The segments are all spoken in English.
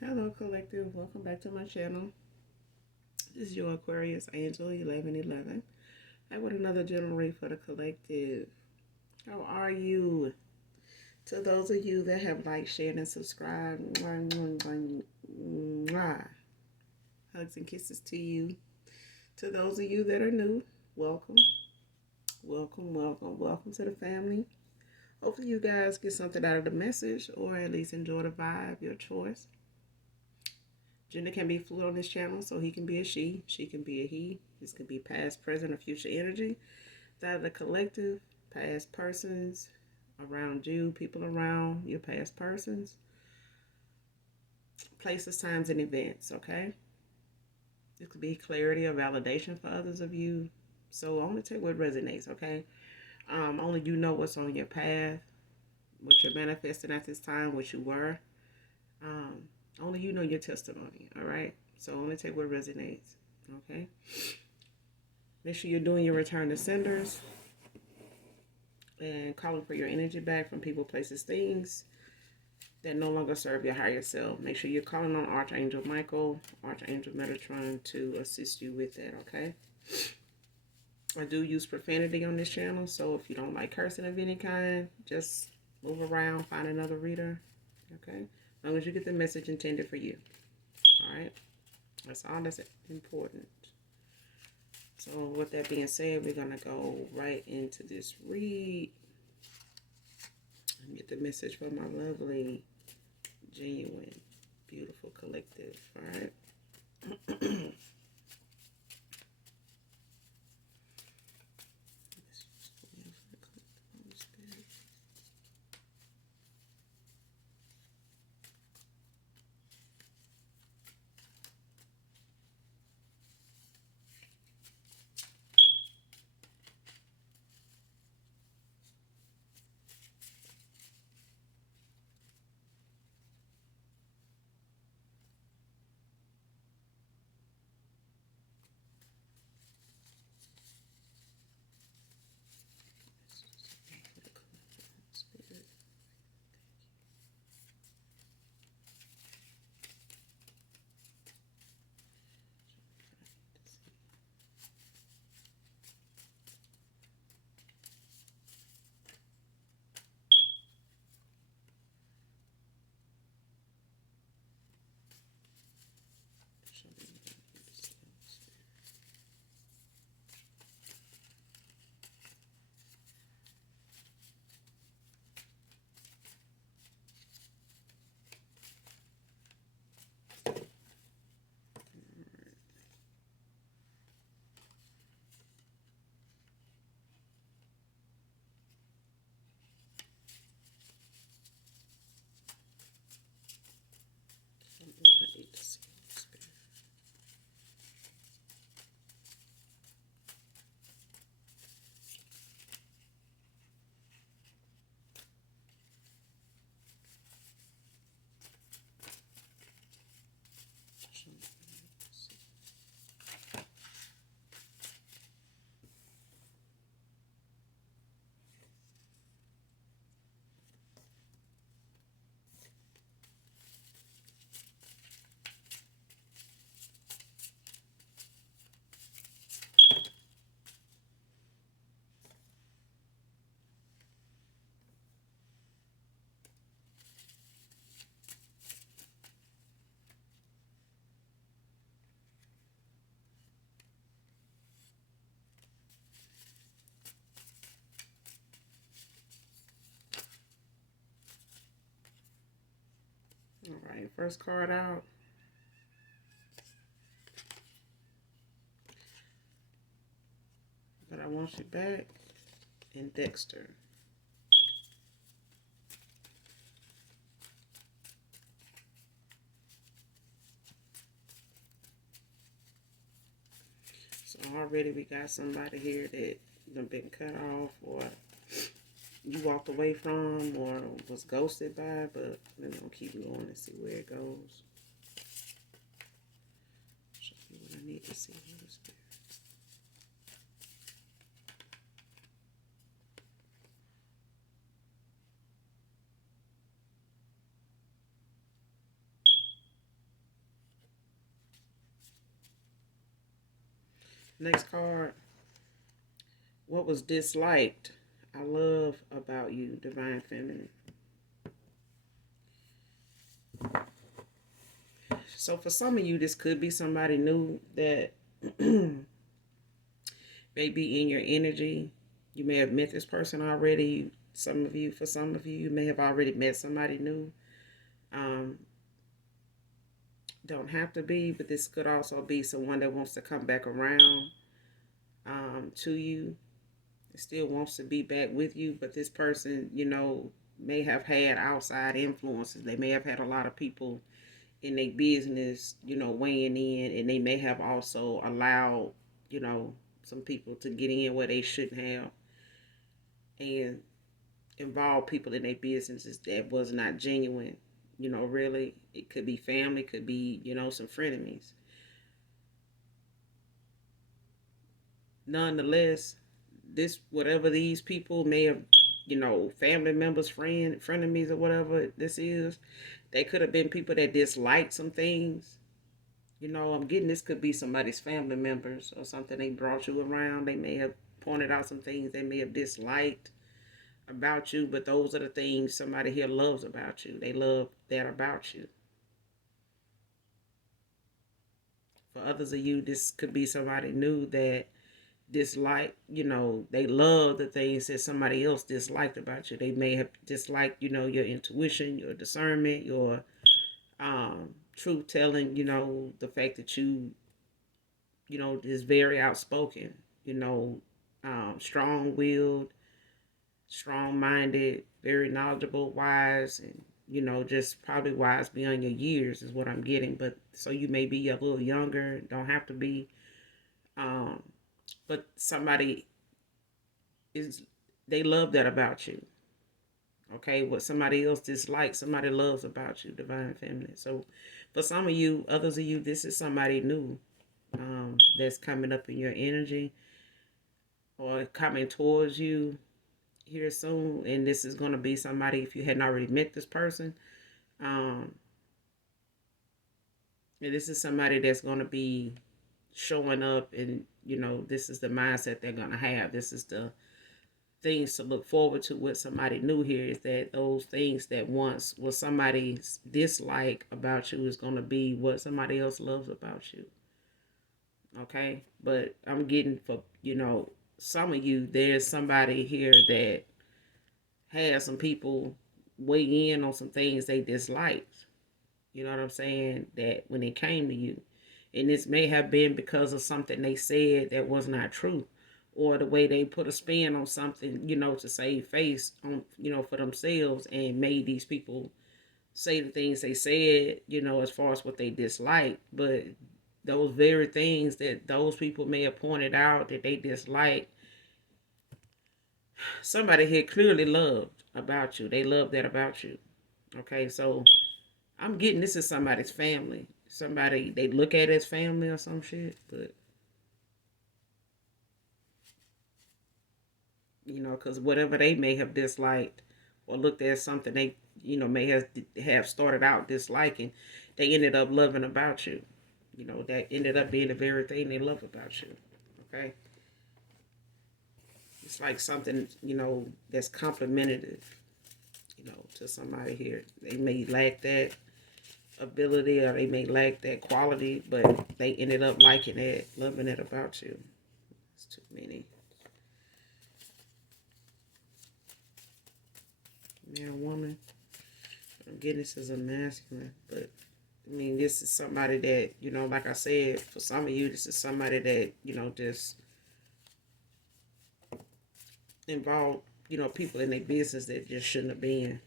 Hello, collective. Welcome back to my channel. This is your Aquarius Angel 1111. I want another general read for the collective. How are you? To those of you that have liked, shared, and subscribed, hugs and kisses to you. To those of you that are new, welcome, welcome, welcome, welcome to the family. Hopefully, you guys get something out of the message, or at least enjoy the vibe, your choice. Gender can be fluid on this channel, so he can be a she can be a he. This can be past, present, or future energy. That of the collective, past persons around you, people around your past persons, places, times, and events, okay? This could be clarity or validation for others of you. So only take what resonates, okay? Only you know what's on your path, what you're manifesting at this time, what you were. Um, Only you know your testimony, all right? So only take what resonates, okay? Make sure you're doing your return to senders and calling for your energy back from people, places, things that no longer serve your higher self. Make sure you're calling on Archangel Michael, Archangel Metatron to assist you with that, okay? I do use profanity on this channel, so if you don't like cursing of any kind, just move around, find another reader, okay? As long as you get the message intended for you, all right? That's all that's important. So with that being said, we're going to go right into this read and get the message from my lovely, genuine, beautiful collective, all right? All right, first card out. But I want you back. And Dexter. So already we got somebody here that been cut off, or you walked away from, or was ghosted by, but we're going to keep going and see where it goes. Show me what I need to see. Next card. What was disliked? I love about you, Divine Feminine. So for some of you, this could be somebody new that may be in your energy. You may have met this person already. For some of you, you may have already met somebody new. Um, don't have to be, but this could also be someone that wants to come back around to you. Still wants to be back with you, but this person, may have had outside influences. They may have had a lot of people in their business, weighing in, and they may have also allowed, some people to get in where they shouldn't have, and involve people in their businesses that was not genuine. Really, it could be family, could be, some frenemies. Nonetheless, this whatever these people may have, family members, frenemies, or whatever this is, they could have been people that disliked some things. I'm getting this could be somebody's family members or something. They brought you around. They may have pointed out some things they may have disliked about you, but those are the things somebody here loves about you. They love that about you. For others of you, this could be somebody new that dislike, they love the things that somebody else disliked about you. They may have disliked, your intuition, your discernment, your truth telling, the fact that you, is very outspoken, strong willed, strong minded, very knowledgeable, wise, and just probably wise beyond your years is what I'm getting. But so you may be a little younger, don't have to be. Um, but somebody is they love that about you. Okay, what somebody else dislikes, somebody loves about you, Divine Feminine. So for some of you, others of you, this is somebody new that's coming up in your energy or coming towards you here soon. And this is going to be somebody, if you hadn't already met this person, and this is somebody that's going to be showing up, and this is the mindset they're going to have. This is the things to look forward to with somebody new here, is that those things that once was somebody's dislike about you is going to be what somebody else loves about you. Okay, but I'm getting for some of you, there's somebody here that has some people weigh in on some things they disliked. You know what I'm saying? That when it came to you, and this may have been because of something they said that was not true, or the way they put a spin on something, to save face on, for themselves, and made these people say the things they said, as far as what they disliked. But those very things that those people may have pointed out that they disliked, somebody here clearly loved about you. They love that about you. Okay, so I'm getting this is somebody's family. Somebody they look at as family or some shit, but because whatever they may have disliked or looked at something they, may have started out disliking, they ended up loving about you. That ended up being the very thing they love about you. Okay, it's like something that's complimentary, to somebody here. They may lack that ability or they may lack that quality, but they ended up liking it, loving it about you. It's too many. Man, woman. I'm getting this as a masculine, but I mean, this is somebody that, like I said, for some of you, this is somebody that, just involved, people in their business that just shouldn't have been.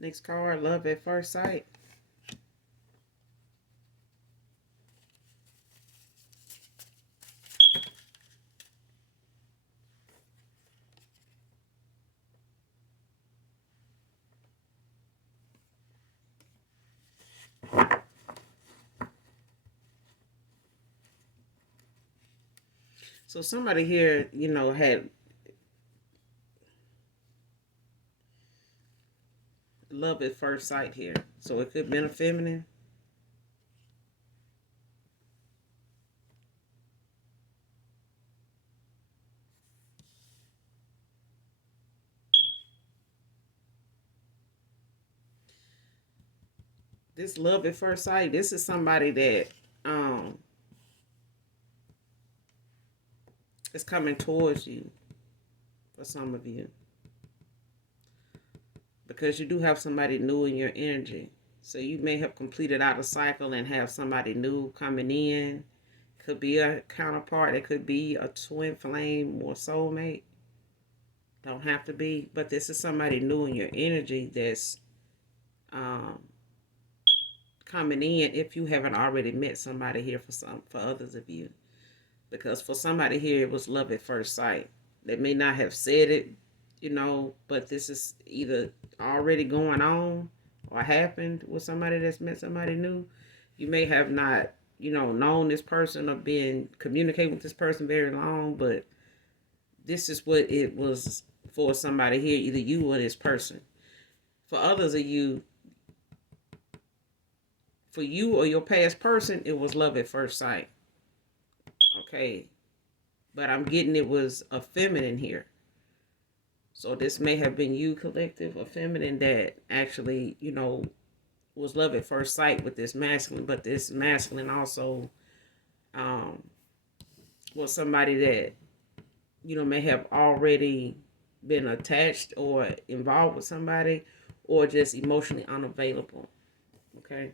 Next card, love at first sight. So somebody here, had love at first sight here. So it could have been a feminine. This love at first sight, this is somebody that um is coming towards you for some of you. Because you do have somebody new in your energy. So you may have completed out a cycle and have somebody new coming in. Could be a counterpart. It could be a twin flame or soulmate. Don't have to be. But this is somebody new in your energy that's um, coming in if you haven't already met somebody here for others of you. Because for somebody here, it was love at first sight. They may not have said it, but this is either already going on or happened with somebody that's met somebody new. You may have not, known this person or been communicating with this person very long, but this is what it was for somebody here, either you or this person. For others of you, for you or your past person, it was love at first sight. Okay. But I'm getting it was a feminine here. So this may have been you, collective, a feminine that actually, was love at first sight with this masculine, but this masculine also was somebody that, may have already been attached or involved with somebody or just emotionally unavailable. Okay.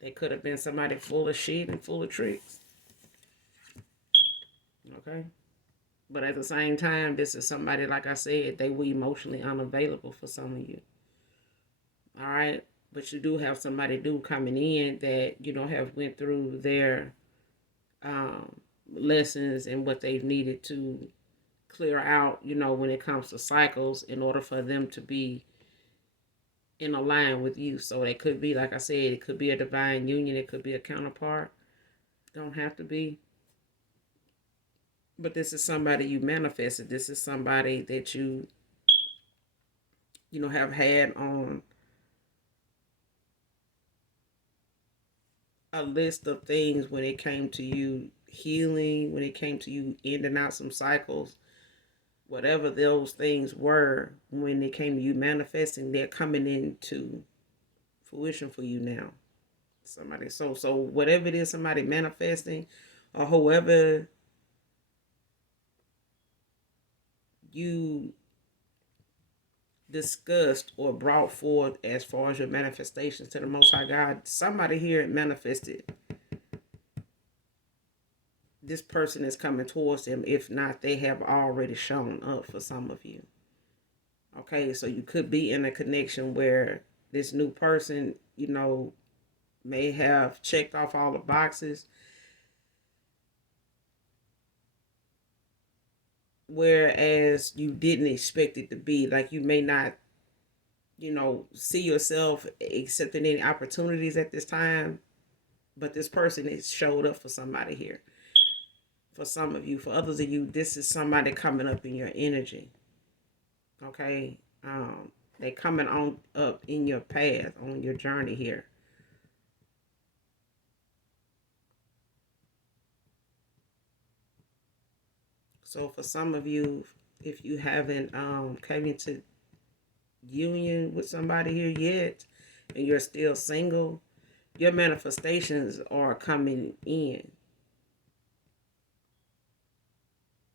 They could have been somebody full of shit and full of tricks. Okay. But at the same time, this is somebody, like I said, they were emotionally unavailable for some of you. All right. But you do have somebody new coming in that, have went through their lessons and what they've needed to clear out, when it comes to cycles in order for them to be in a line with you. So it could be, like I said, it could be a divine union. It could be a counterpart. Don't have to be. But this is somebody you manifested. This is somebody that you have had on a list of things when it came to you healing, when it came to you ending out some cycles, whatever those things were, when it came to you manifesting, they're coming into fruition for you now. Somebody, so whatever it is, somebody manifesting, or whoever you discussed or brought forth as far as your manifestations to the Most High God, somebody here manifested. This person is coming towards them. If not, they have already shown up for some of you. Okay, so you could be in a connection where this new person, may have checked off all the boxes, whereas you didn't expect it to be. Like you may not, see yourself accepting any opportunities at this time, but this person has showed up for somebody here. For some of you, for others of you, this is somebody coming up in your energy. Okay, they coming on up in your path, on your journey here. So for some of you, if you haven't came into union with somebody here yet, and you're still single, your manifestations are coming in.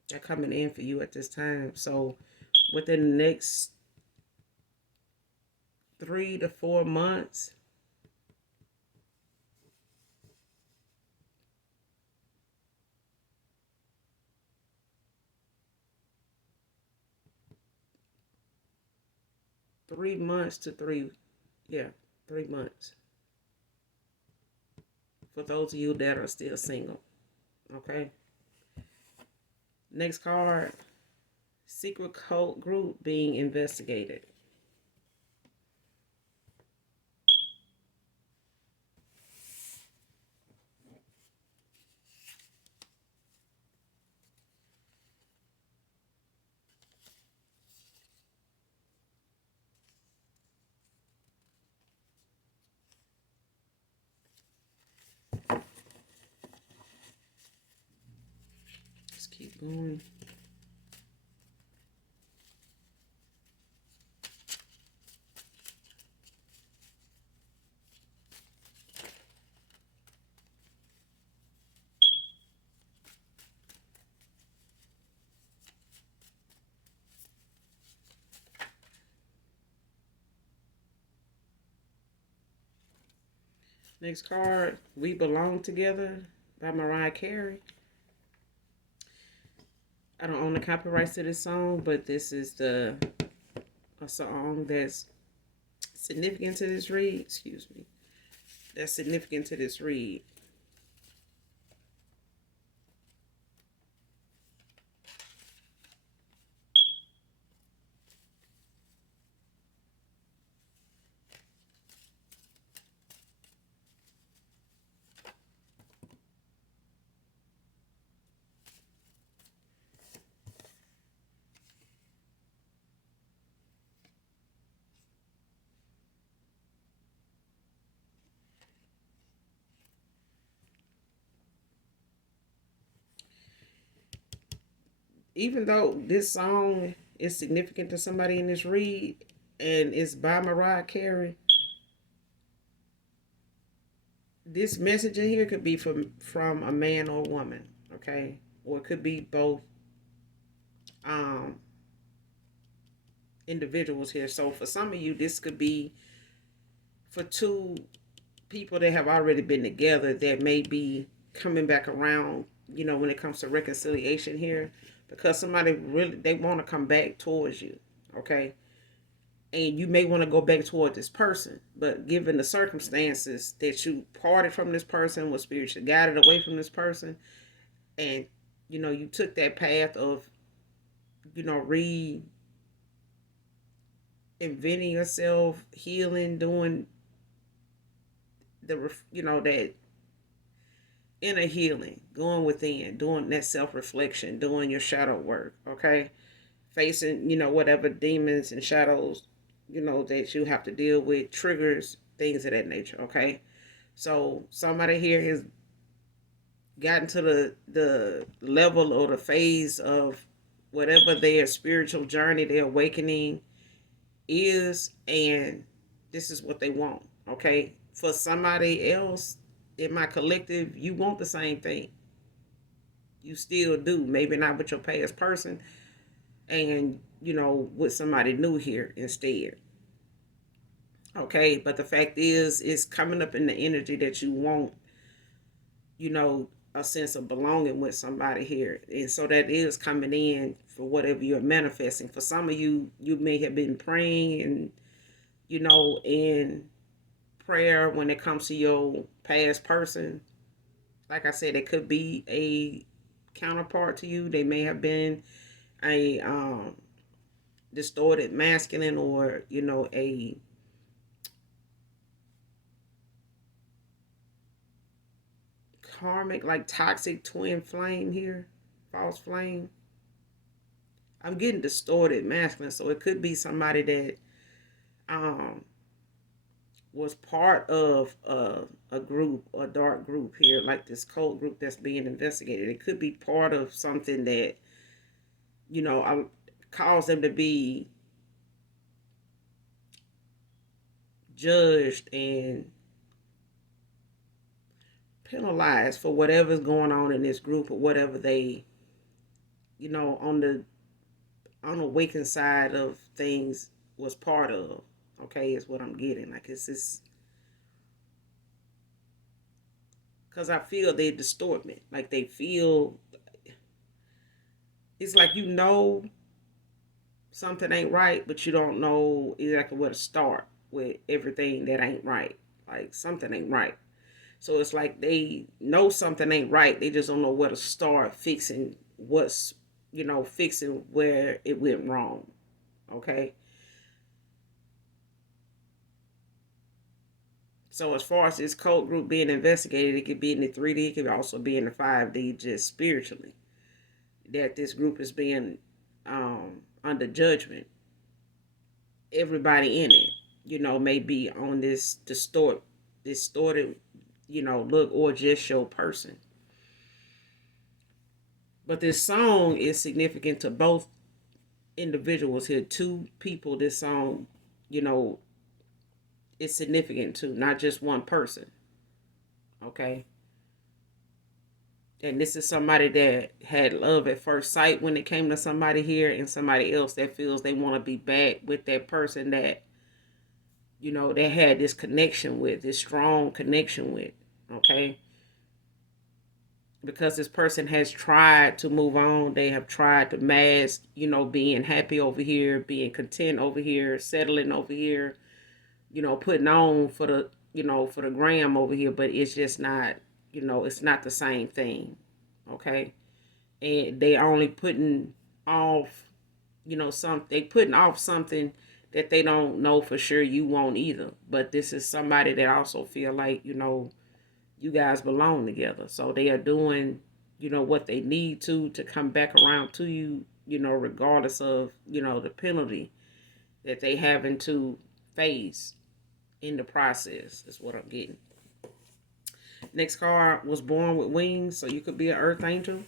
They're coming in for you at this time. So within the next 3 to 4 months, 3 months to 3 months. For those of you that are still single. Okay. Next card, secret cult group being investigated. Let's keep going. Next card, We Belong Together by Mariah Carey. I don't own the copyrights to this song, but this is a song that's significant to this read. Excuse me. That's significant to this read. Even though this song is significant to somebody in this read and it's by Mariah Carey, this message in here could be from a man or a woman, okay? Or it could be both um, individuals here. So for some of you, this could be for two people that have already been together that may be coming back around, when it comes to reconciliation here, because somebody really, they want to come back towards you, okay? And you may want to go back toward this person, but given the circumstances that you parted from this person, was spiritually guided away from this person, and you took that path of reinventing yourself, healing, doing that inner healing, going within, doing that self-reflection, doing your shadow work, okay? Facing, whatever demons and shadows, that you have to deal with, triggers, things of that nature, okay? So somebody here has gotten to the level or the phase of whatever their spiritual journey, their awakening is, and this is what they want, okay? For somebody else in my collective, you want the same thing. You still do. Maybe not with your past person, and with somebody new here instead. Okay, but the fact is, it's coming up in the energy that you want, a sense of belonging with somebody here. And so that is coming in for whatever you're manifesting. For some of you, you may have been praying and, in prayer when it comes to your past person. Like I said, it could be a counterpart to you. They may have been a distorted masculine, or a karmic, like toxic twin flame here, false flame. I'm getting distorted masculine, so it could be somebody that was part of a group, a dark group here, like this cult group that's being investigated. It could be part of something that caused them to be judged and penalized for whatever's going on in this group, or whatever they, on the unawakened side of things was part of. Okay, is what I'm getting. Like, it's just because I feel they distort me. Like, they feel, it's like something ain't right, but you don't know exactly where to start with everything that ain't right. Like something ain't right. So it's like they know something ain't right. They just don't know where to start fixing fixing where it went wrong. Okay. So as far as this cult group being investigated, it could be in the 3D, it could also be in the 5D, just spiritually. That this group is being under judgment. Everybody in it, may be on this distorted, look or just your person. But this song is significant to both individuals here. Two people, this song, you know, is significant to, not just one person. Okay. And this is somebody that had love at first sight when it came to somebody here, and somebody else that feels they want to be back with that person that, they had this connection with, this strong connection with. Okay. Because this person has tried to move on. They have tried to mask, being happy over here, being content over here, settling over here, putting on for the, for the gram over here, but it's just not, it's not the same thing. Okay. And they only putting off, they putting off something that they don't know for sure you won't either. But this is somebody that also feel like, you guys belong together. So they are doing, what they need to come back around to you, regardless of, the penalty that they having to face in the process, is what I'm getting. Next card was born with wings, so you could be an earth angel.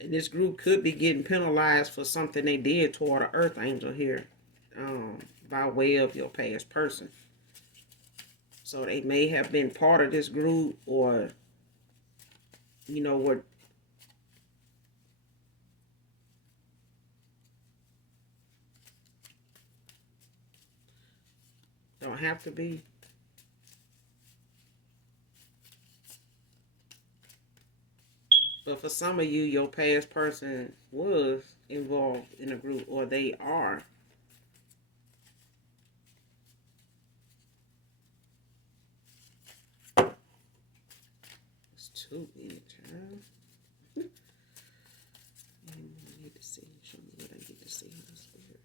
And this group could be getting penalized for something they did toward an earth angel here, by way of your past person. So they may have been part of this group, or, what. Don't have to be. But for some of you, your past person was involved in a group, or they are. It's too many, child. I need to see. Show me what I need to see. Spirit.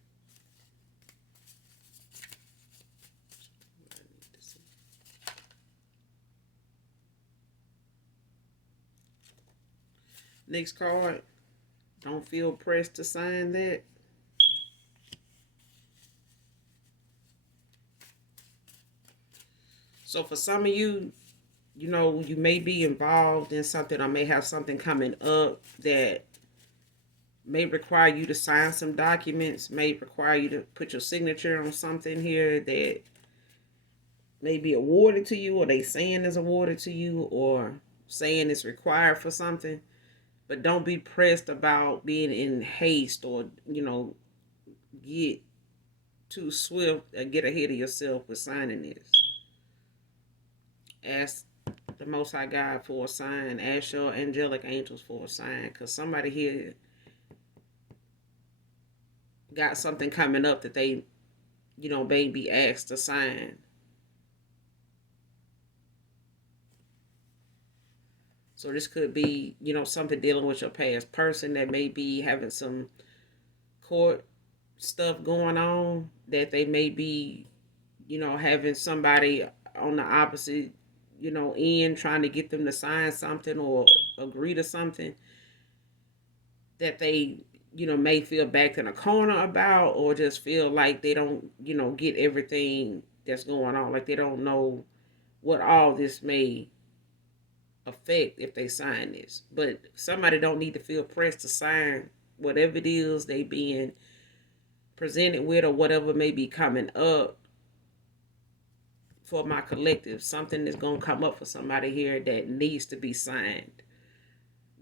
What I need to see. Next card. Don't feel pressed to sign that. So for some of you, you may be involved in something, or may have something coming up that may require you to sign some documents, may require you to put your signature on something here that may be awarded to you, or they saying is awarded to you, or saying it's required for something. But don't be pressed about being in haste, or, get too swift or get ahead of yourself with signing this. Ask the Most High God for a sign. Ask your angelic angels for a sign. Because somebody here got something coming up that they, may be asked to sign. So this could be, something dealing with your past person that may be having some court stuff going on, that they may be, having somebody on the opposite, end, trying to get them to sign something or agree to something that they, may feel backed in a corner about, or just feel like they don't, get everything that's going on. Like they don't know what all this may affect if they sign this. But somebody don't need to feel pressed to sign whatever it is they being presented with, or whatever may be coming up. for my collective. Something is going to come up for somebody here that needs to be signed.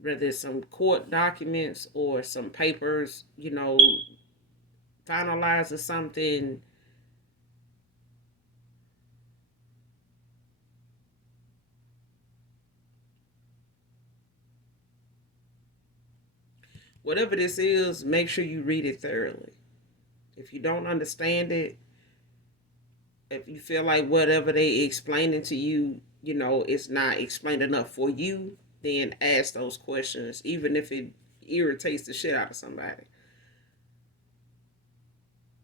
Whether it's some court documents or some papers, finalize or something. Whatever this is, make sure you read it thoroughly. If you don't understand it, if you feel like whatever they explaining to you, it's not explained enough for you, then ask those questions, even if it irritates the shit out of somebody.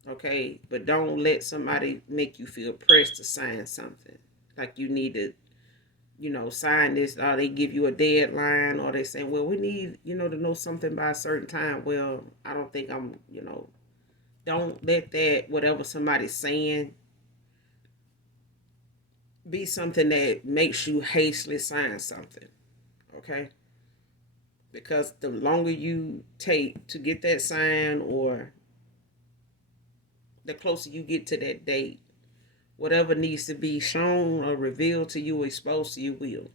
Okay, but don't let somebody make you feel pressed to sign something. Like you need to, sign this, or they give you a deadline, or they say, well, we need, to know something by a certain time. Well, I don't think don't let that, whatever somebody's saying, be something that makes you hastily sign something. Okay? Because the longer you take to get that sign, or the closer you get to that date, whatever needs to be shown or revealed to you or exposed to you will.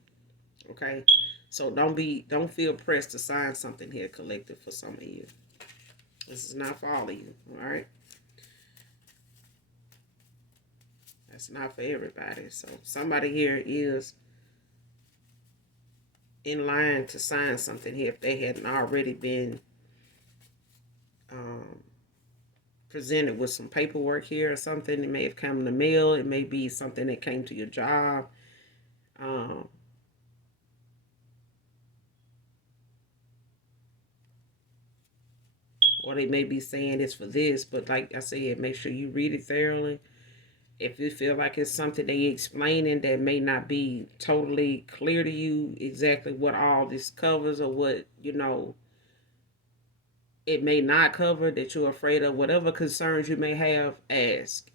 Okay? So don't feel pressed to sign something here, collective, for some of you. This is not for all of you. Alright? That's not for everybody. So somebody here is in line to sign something here if they hadn't already been presented with some paperwork here or something. It may have come in the mail. It may be something that came to your job. Or they may be saying it's for this, but like I said, make sure you read it thoroughly. If you feel like it's something they explaining that may not be totally clear to you exactly what all this covers, or what, it may not cover, that you're afraid of, whatever concerns you may have, ask.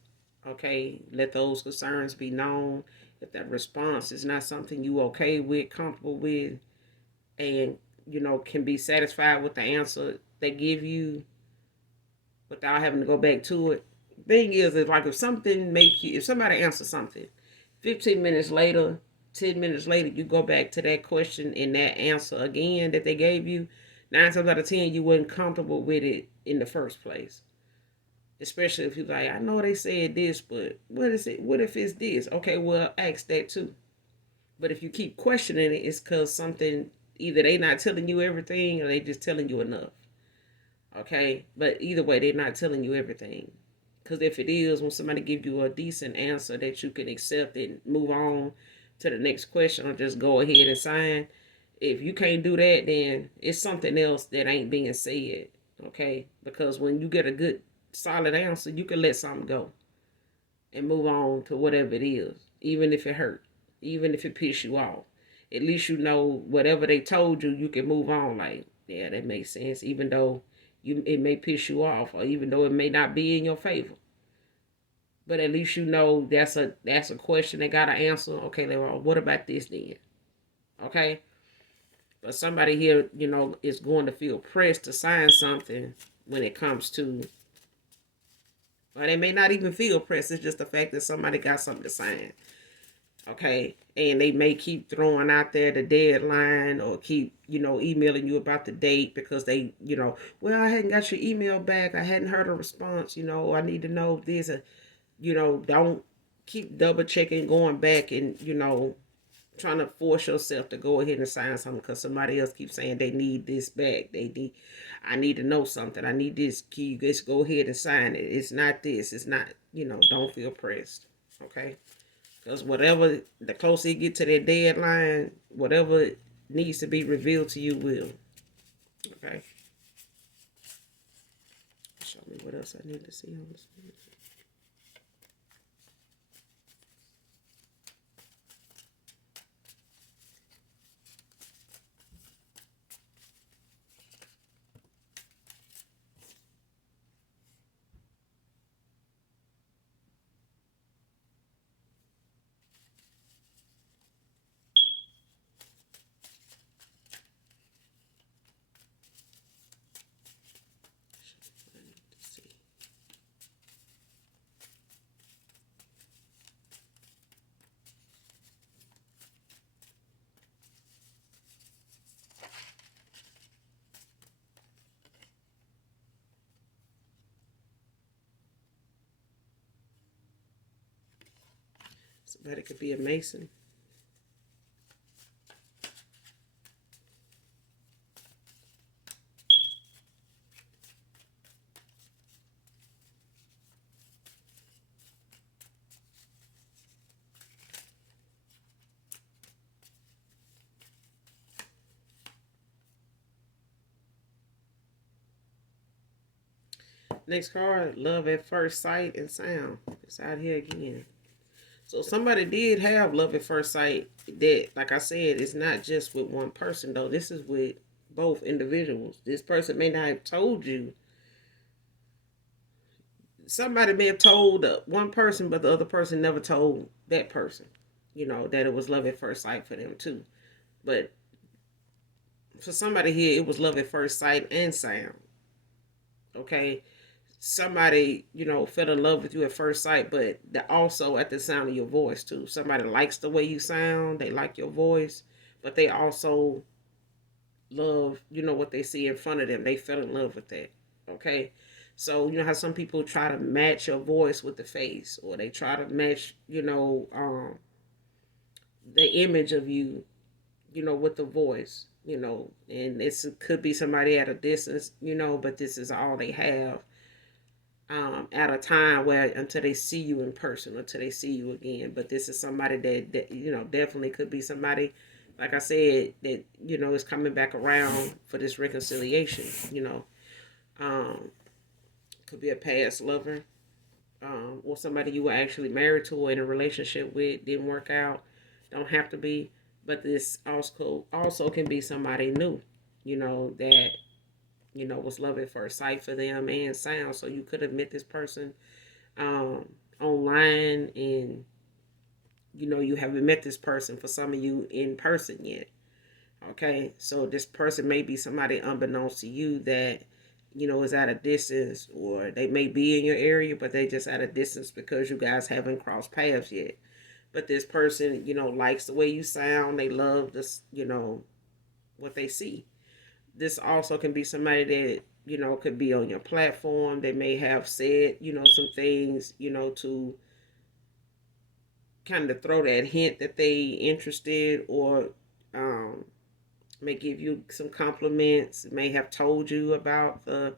Okay? Let those concerns be known. If that response is not something you okay with, comfortable with, and, can be satisfied with the answer they give you without having to go back to it. Thing is like if somebody answers something, 15 minutes later, 10 minutes later, you go back to that question and that answer again that they gave you, 9 times out of 10, you weren't comfortable with it in the first place. Especially if you're like, I know they said this, but what is it? What if it's this? Okay, well, ask that too. But if you keep questioning it, it's because something, either they not telling you everything or they just telling you enough. Okay, but either way, they're not telling you everything. Because if it is, when somebody gives you a decent answer that you can accept and move on to the next question, or just go ahead and sign, if you can't do that, then it's something else that ain't being said. Okay, because when you get a good solid answer, you can let something go and move on to whatever it is, even if it hurt, even if it pisses you off. At least you know whatever they told you, you can move on. Like, yeah, that makes sense, even though it may piss you off, or even though it may not be in your favor. But at least you know that's a question they gotta answer. Okay, well, what about this then? Okay, but somebody here, is going to feel pressed to sign something when it comes to, or they may not even feel pressed. It's just the fact that somebody got something to sign. Okay, and they may keep throwing out there the deadline, or keep, emailing you about the date, because they, well, I hadn't got your email back, I hadn't heard a response, I need to know this. Don't keep double checking, going back, and trying to force yourself to go ahead and sign something because somebody else keeps saying they need this back. I need to know something, I need this. Can you just go ahead and sign it? It's not this, it's not, don't feel pressed. Okay. Because whatever, the closer you get to that deadline, whatever needs to be revealed to you will. Okay? Show me what else I need to see on this one. But it could be a Mason. Next card, love at first sight and sound. It's out here again. So somebody did have love at first sight. That, like I said, it's not just with one person though. This is with both individuals. This person may not have told you. Somebody may have told one person, but the other person never told that person. That it was love at first sight for them too. But for somebody here, it was love at first sight and sound. Okay, somebody fell in love with you at first sight, but also at the sound of your voice too. Somebody likes the way you sound, they like your voice, but they also love what they see in front of them. They fell in love with that. Okay, so you know how some people try to match your voice with the face, or they try to match the image of you with the voice, and it could be somebody at a distance, but this is all they have at a time where until they see you in person, until they see you again. But this is somebody that definitely could be somebody, like I said, that is coming back around for this reconciliation. Um, could be a past lover, or somebody you were actually married to or in a relationship with, didn't work out. Don't have to be, but this also can be somebody new, that was love at first sight for them and sound. So you could have met this person um, online, and you haven't met this person, for some of you, in person yet. Okay, so this person may be somebody unbeknownst to you that is at a distance, or they may be in your area, but they just at a distance because you guys haven't crossed paths yet. But this person, likes the way you sound. They love this, what they see. This also can be somebody that could be on your platform. They may have said some things to kind of throw that hint that they interested, or um, may give you some compliments. May have told you about the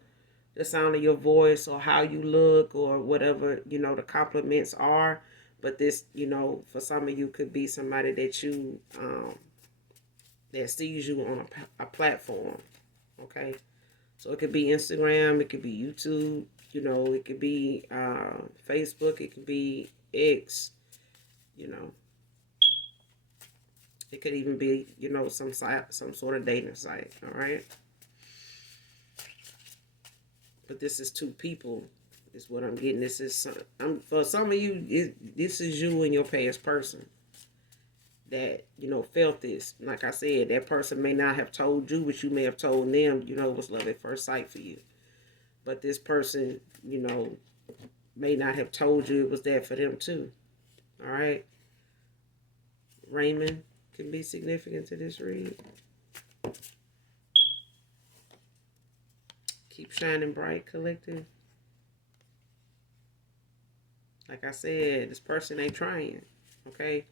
sound of your voice, or how you look, or whatever the compliments are. But this, for some of you, could be somebody that that sees you on a platform. Okay, so it could be Instagram, it could be YouTube, it could be Facebook, it could be X, you know, it could even be some sort of dating site. All right, but this is two people. Is what I'm getting. This is for some of you. This is you and your past person that felt this. Like I said, that person may not have told you, but you may have told them. It was love at first sight for you. But this person, may not have told you it was that for them too. All right. Raymond can be significant to this read. Keep shining bright, collective. Like I said, this person ain't trying. Okay,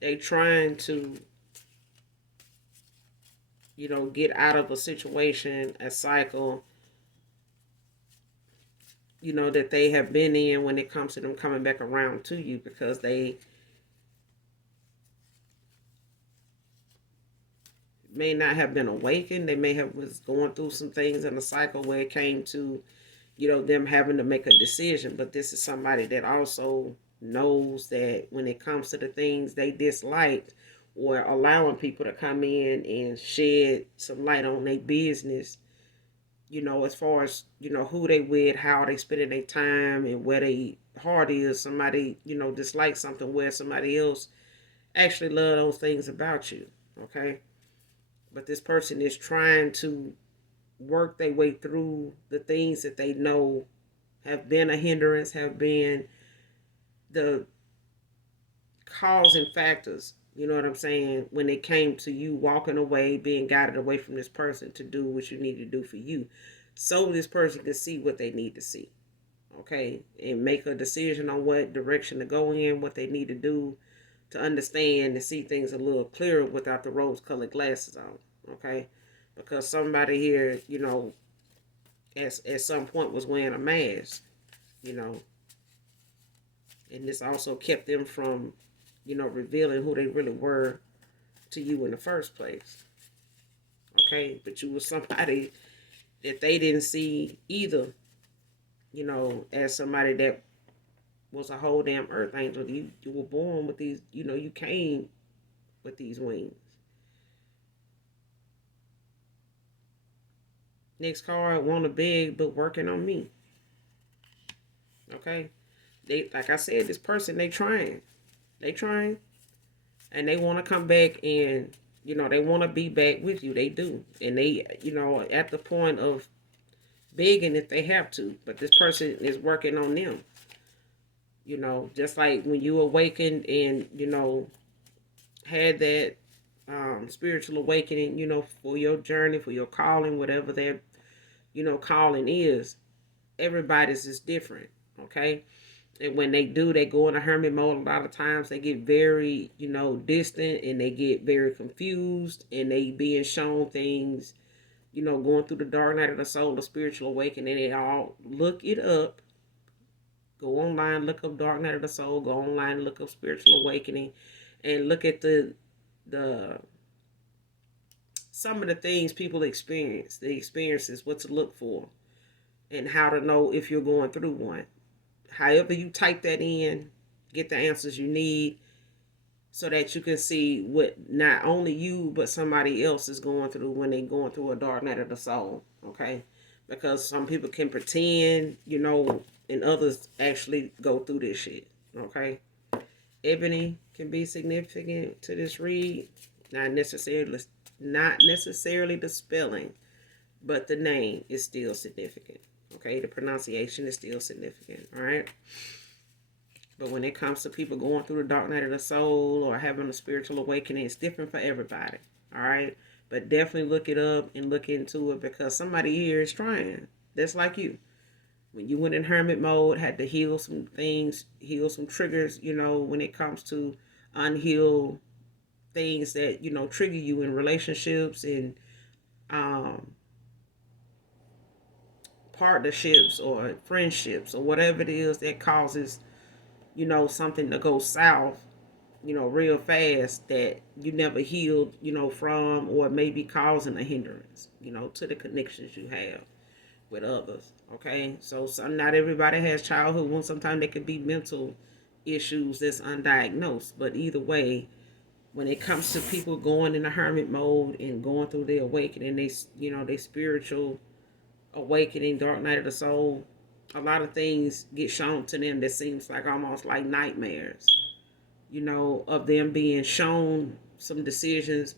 they trying to get out of a situation, a cycle, that they have been in, when it comes to them coming back around to you, because they may not have been awakened. They may have was going through some things in the cycle where it came to them having to make a decision. But this is somebody that also knows that when it comes to the things they disliked, or allowing people to come in and shed some light on their business, as far as who they with, how they spending their time, and where they heart is. Somebody dislikes something where somebody else actually love those things about you. Okay, but this person is trying to work their way through the things that they know have been a hindrance, have been the causing factors, you know what I'm saying, when it came to you walking away, being guided away from this person to do what you need to do for you, so this person can see what they need to see. Okay, and make a decision on what direction to go in, what they need to do, to understand and see things a little clearer without the rose-colored glasses on. Okay, because somebody here, at some point was wearing a mask, you know, and this also kept them from, revealing who they really were to you in the first place. Okay, but you were somebody that they didn't see either, as somebody that was a whole damn earth angel. You were born with these, you came with these wings. Next card, want to beg but working on me. Okay, they, like I said, this person, they trying, and they want to come back, and they want to be back with you. They do, and they, at the point of begging if they have to. But this person is working on them. Just like when you awakened and had that spiritual awakening, for your journey, for your calling, whatever that calling is. Everybody's is different. Okay. And when they do, they go in a hermit mode. A lot of times they get very, distant, and they get very confused, and they being shown things, going through the dark night of the soul, the spiritual awakening. They all look it up. Go online, look up dark night of the soul. Go online, look up spiritual awakening, and look at the some of the things people experience, the experiences, what to look for, and how to know if you're going through one. However you type that in, get the answers you need so that you can see what not only you but somebody else is going through when they're going through a dark night of the soul. Okay, because some people can pretend, and others actually go through this shit. Okay, ebony can be significant to this read, not necessarily the spelling, but the name is still significant. Okay, the pronunciation is still significant. All right. But when it comes to people going through the dark night of the soul or having a spiritual awakening, it's different for everybody. All right. But definitely look it up and look into it, because somebody here is trying. That's like you. When you went in hermit mode, had to heal some things, heal some triggers, when it comes to unhealed things that, trigger you in relationships and partnerships or friendships or whatever it is that causes, something to go south, real fast, that you never healed, from, or maybe causing a hindrance, to the connections you have with others. Okay, so not everybody has childhood wounds. Sometimes they could be mental issues that's undiagnosed. But either way, when it comes to people going in a hermit mode and going through their awakening, they spiritual awakening, dark night of the soul, a lot of things get shown to them that seems like almost like nightmares, of them being shown some decisions,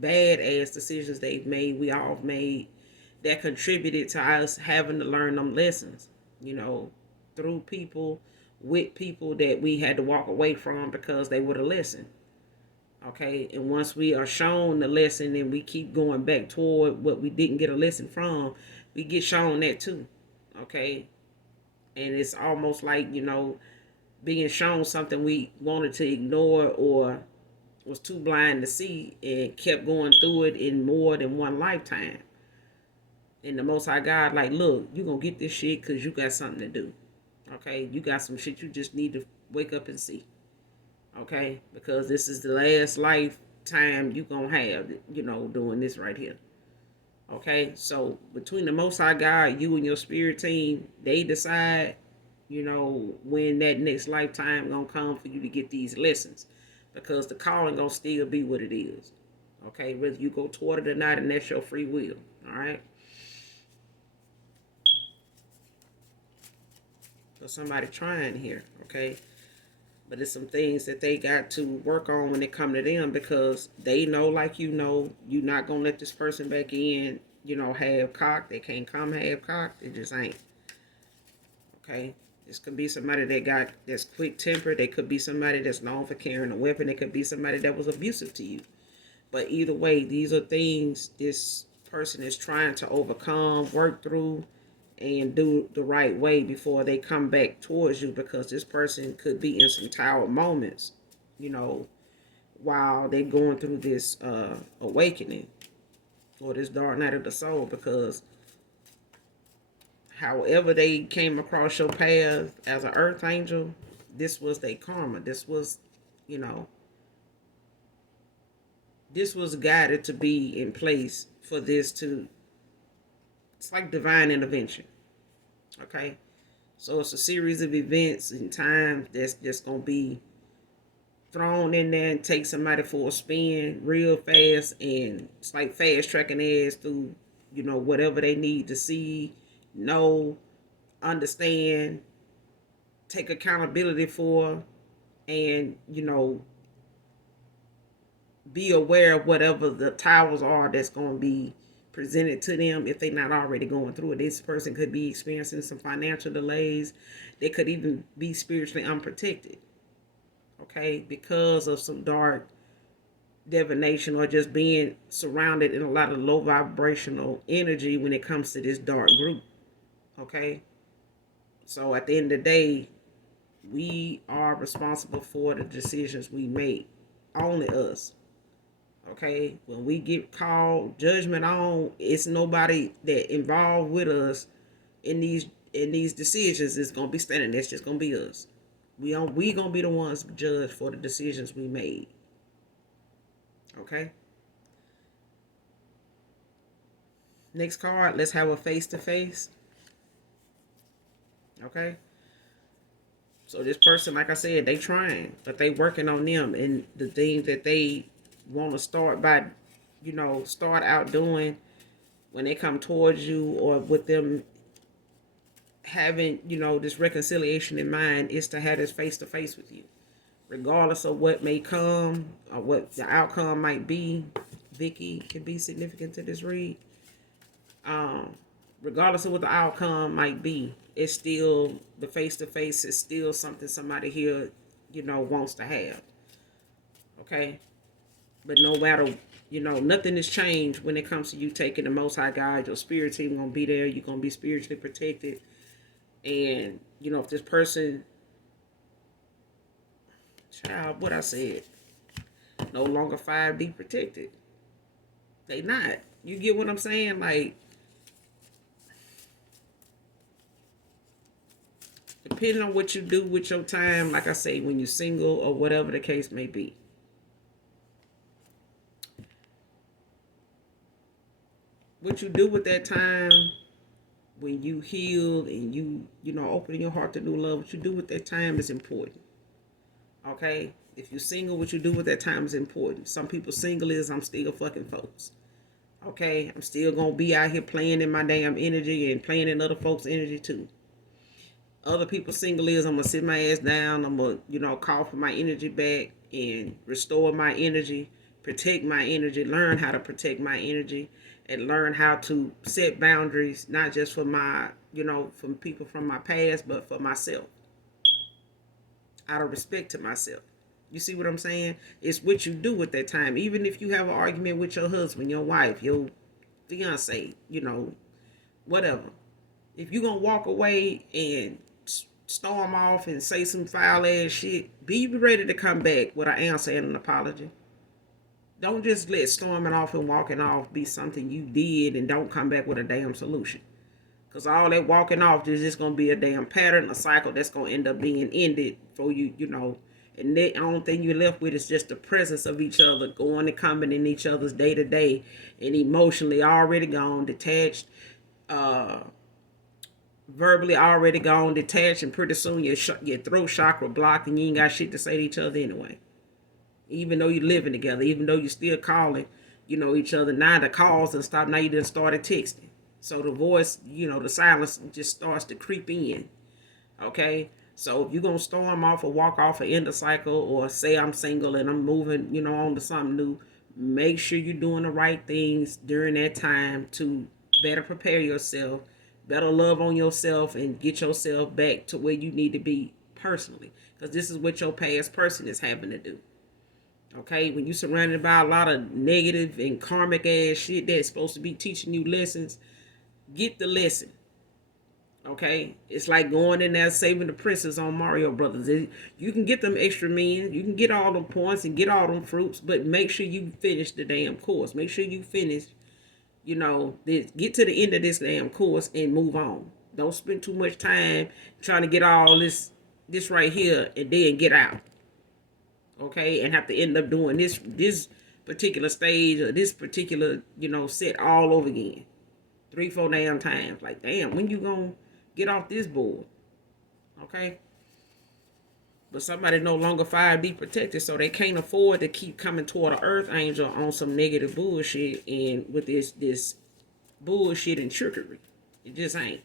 bad ass decisions they've made, we all made, that contributed to us having to learn them lessons, through people, with people that we had to walk away from because they would have listened. Okay, and once we are shown the lesson and we keep going back toward what we didn't get a lesson from, we get shown that too. Okay, and it's almost like, being shown something we wanted to ignore or was too blind to see, and kept going through it in more than one lifetime. And the Most High God, like, look, you gonna get this shit because you got something to do. Okay, you got some shit you just need to wake up and see. Okay, because this is the last lifetime you gonna have, doing this right here. Okay, so between the Most High God, you and your spirit team, they decide, when that next lifetime gonna come for you to get these lessons, because the calling gonna still be what it is. Okay, whether you go toward it or not, and that's your free will. All right. So somebody trying here. Okay. But it's some things that they got to work on when it come to them, because they know, like, you're not gonna let this person back in, half cocked. They can't come half cocked. It just ain't. Okay. This could be somebody that's quick tempered. They could be somebody that's known for carrying a weapon. It could be somebody that was abusive to you. But either way, these are things this person is trying to overcome, work through, and do the right way before they come back towards you, because this person could be in some tower moments. you know, while they're going through this awakening or this dark night of the soul, because however they came across your path as an earth angel, this was their karma. This was, you know, this was guided to be in place for this to, it's like divine intervention. Okay. So it's a series of events and time that's just going to be thrown in there and take somebody for a spin real fast. And it's like fast tracking ass through, you know, whatever they need to see, know, understand, take accountability for, and, you know, be aware of whatever the towers are that's going to be presented to them if they're not already going through it. This person could be experiencing some financial delays. They could even be spiritually unprotected, okay, because of some dark divination or just being surrounded in a lot of low vibrational energy when it comes to this dark group, okay? So at the end of the day, we are responsible for the decisions we make. Only us. Okay, when we get called judgment on, it's nobody that involved with us in these decisions is gonna be standing. That's just gonna be us. We gonna be the ones judged for the decisions we made. Okay. Next card. Let's have a face to face. Okay. So this person, like I said, they trying, but they working on them and the things that they want to start by, you know, start out doing when they come towards you, or with them having, you know, this reconciliation in mind, is to have this face to face with you, regardless of what may come or what the outcome might be. Vicky can be significant to this read. Regardless of what the outcome might be, it's still, the face to face is still something somebody here, you know, wants to have. Okay. But no matter, you know, nothing has changed when it comes to you taking the Most High God. Your spirit team gonna be there. You're gonna be spiritually protected. And, you know, if this person, child, what I said, no longer 5D protected. They not. You get what I'm saying? Like, depending on what you do with your time, like I say, when you're single or whatever the case may be. What you do with that time when you heal and you know, opening your heart to new love, what you do with that time is important. Okay? If you're single, what you do with that time is important. Some people single is, I'm still fucking folks. Okay? I'm still gonna be out here playing in my damn energy and playing in other folks' energy too. Other people single is, I'm gonna sit my ass down, I'm gonna, you know, call for my energy back and restore my energy, protect my energy, learn how to protect my energy, and learn how to set boundaries, not just for my, you know, from people from my past, but for myself, out of respect to myself. You see what I'm saying? It's what you do with that time. Even if you have an argument with your husband, your wife, your fiance, you know, whatever. If you're going to walk away and storm off and say some foul ass shit, be ready to come back with an answer and an apology. Don't just let storming off and walking off be something you did and don't come back with a damn solution. Because all that walking off is just going to be a damn pattern, a cycle that's going to end up being ended for you, you know. And the only thing you're left with is just the presence of each other, going and coming in each other's day to day, and emotionally already gone, detached, verbally already gone, detached, and pretty soon your throat chakra blocked and you ain't got shit to say to each other anyway. Even though you're living together, even though you're still calling, you know, each other. Now the calls and stop. Now you done started texting. So the voice, you know, the silence just starts to creep in. Okay? So if you're going to storm off or walk off or end the cycle or say I'm single and I'm moving, you know, on to something new, make sure you're doing the right things during that time to better prepare yourself, better love on yourself, and get yourself back to where you need to be personally. Because this is what your past person is having to do. Okay, when you're surrounded by a lot of negative and karmic ass shit that's supposed to be teaching you lessons, get the lesson. Okay, it's like going in there saving the princess on Mario Brothers. You can get them extra men, you can get all them points and get all them fruits, but make sure you finish the damn course. Make sure you finish. Get to the end of this damn course and move on. Don't spend too much time trying to get all this right here and then get out. Okay, and have to end up doing this particular stage or this particular set all over again, 3 4 damn times. Like, damn, when you gonna get off this board? Okay. But somebody no longer 5D protected, so they can't afford to keep coming toward an Earth Angel on some negative bullshit and with this bullshit and trickery. It just ain't.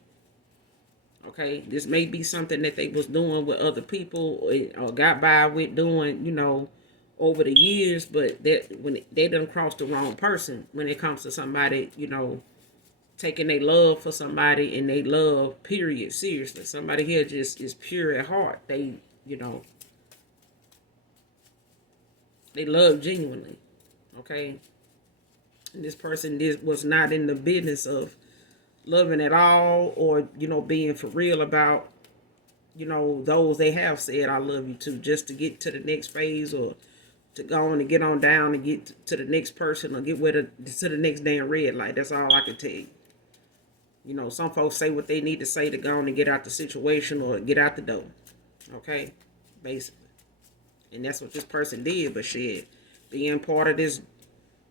Okay, this may be something that they was doing with other people or got by with doing, over the years, but that when they done cross the wrong person when it comes to somebody, taking their love for somebody and they love period seriously. Somebody here just is pure at heart. They love genuinely. Okay, and this person was not in the business of loving at all, or being for real about those they have said I love you to, just to get to the next phase, or to go on and get on down and get to the next person, or get to the next damn red light. That's all I can tell you. Some folks say what they need to say to go on and get out the situation or get out the door. Okay, basically. And that's what this person did. But shit, being part of this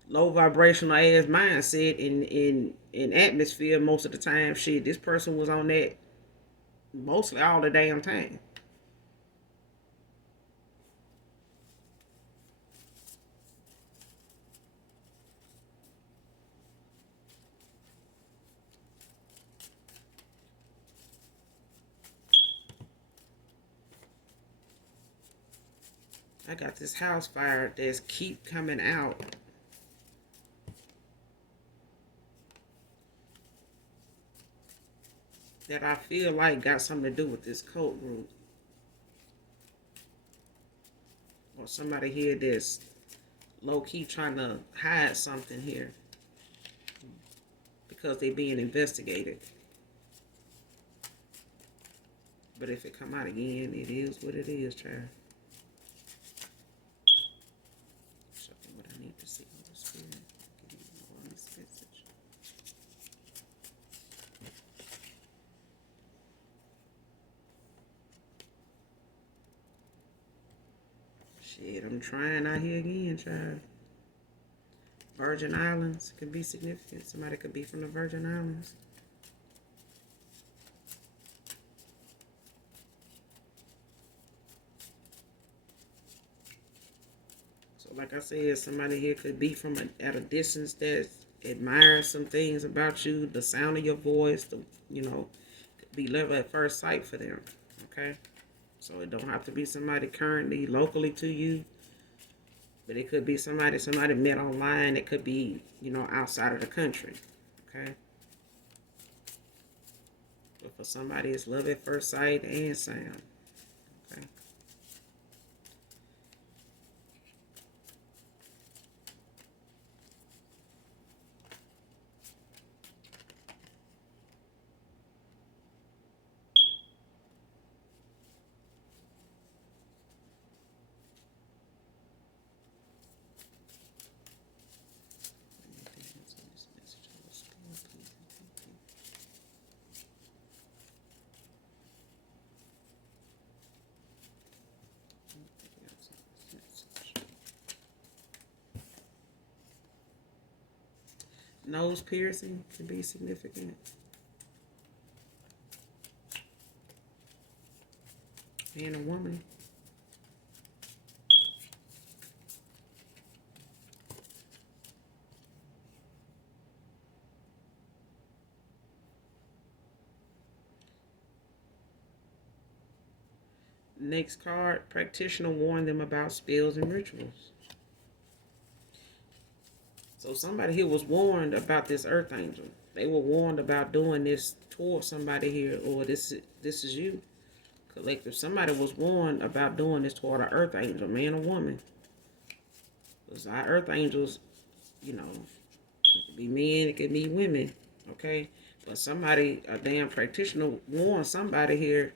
low vibrational ass mindset in atmosphere most of the time, shit, this person was on that mostly all the damn time. I got this house fire that's keep coming out. That I feel like got something to do with this cult group. Or somebody here that's low-key trying to hide something here. Because they being investigated. But if it come out again, it is what it is, child. Show me what I need to see on the spirit. Give me more on this message. Shit, I'm trying out here again, child. Virgin Islands could be significant. Somebody could be from the Virgin Islands. So like I said, somebody here could be from at a distance that admires some things about you, the sound of your voice, could be love at first sight for them. Okay? So it don't have to be somebody currently locally to you. But it could be somebody met online. It could be, outside of the country. Okay? But for somebody, it's love at first sight and sound. Okay? Nose piercing can be significant. And a woman. Next card, practitioner warned them about spells and rituals. So somebody here was warned about this earth angel. They were warned about doing this towards somebody here, or this is you. Collective. Somebody was warned about doing this toward an earth angel, man or woman. Because our earth angels, it could be men, it could be women. Okay? But somebody, a damn practitioner, warned somebody here.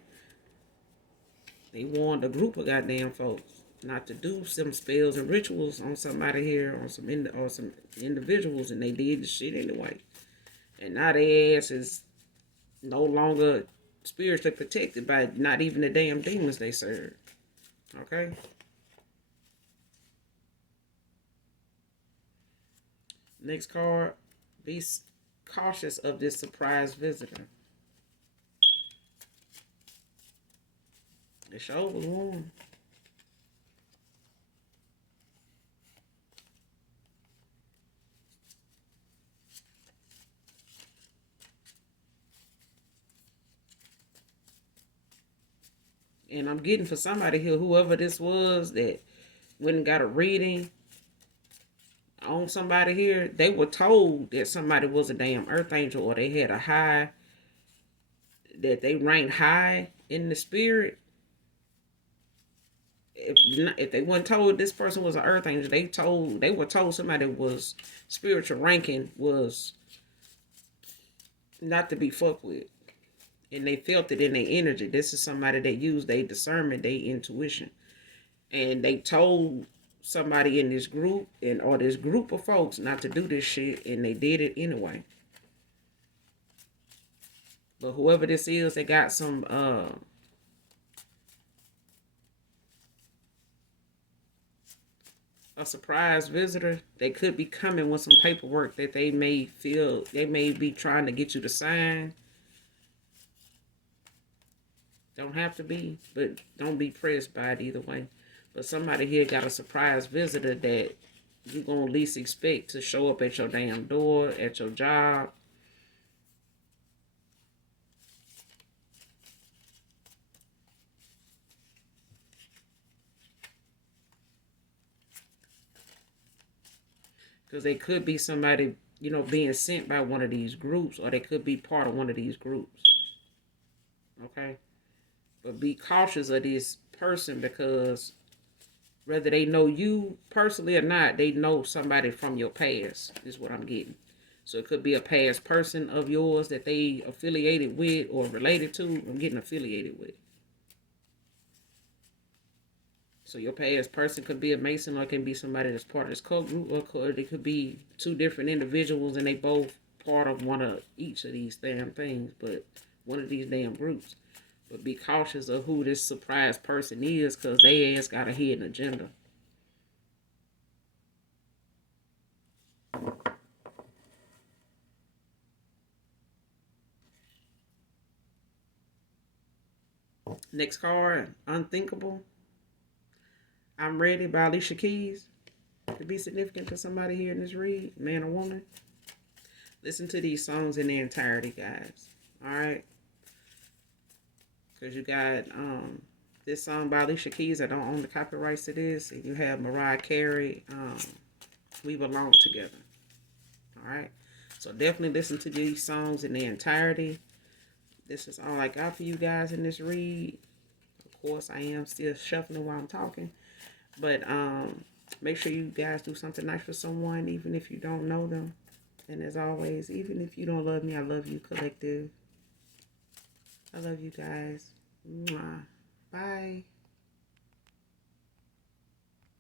They warned a group of goddamn folks not to do some spells and rituals on somebody here, on some individuals, and they did the shit anyway. And now their ass is no longer spiritually protected by not even the damn demons they serve. Okay? Next card. Be cautious of this surprise visitor. The show was warm. And I'm getting for somebody here, whoever this was that went and got a reading on somebody here, they were told that somebody was a damn earth angel, or they had a high, that they ranked high in the spirit. If they weren't told this person was an earth angel, they were told somebody was spiritual ranking was not to be fucked with. And they felt it in their energy. This is somebody that used their discernment, their intuition. And they told somebody in this group or this group of folks not to do this shit, and they did it anyway. But whoever this is, they got some a surprise visitor. They could be coming with some paperwork that they may feel they may be trying to get you to sign. Don't have to be, but don't be pressed by it either way. But somebody here got a surprise visitor that you're going to at least expect to show up at your damn door, at your job. Because they could be somebody, being sent by one of these groups, or they could be part of one of these groups. Okay? But be cautious of this person, because whether they know you personally or not, they know somebody from your past, is what I'm getting. So it could be a past person of yours that they affiliated with or related to. I'm getting affiliated with. So your past person could be a Mason, or it can be somebody that's part of this cult group, or it could be two different individuals and they both part of one of each of these damn things, but one of these damn groups. But be cautious of who this surprise person is, because they ass got a hidden agenda. Next card, Unthinkable. I'm Ready by Alicia Keys. Could be significant to somebody here in this read, man or woman. Listen to these songs in their entirety, guys. Alright? Because you got this song by Alicia Keys. I don't own the copyrights to this. And you have Mariah Carey, We Belong Together. Alright? So definitely listen to these songs in their entirety. This is all I got for you guys in this read. Of course, I am still shuffling while I'm talking. But make sure you guys do something nice for someone, even if you don't know them. And as always, even if you don't love me, I love you, collective. I love you guys. Mwah. Bye.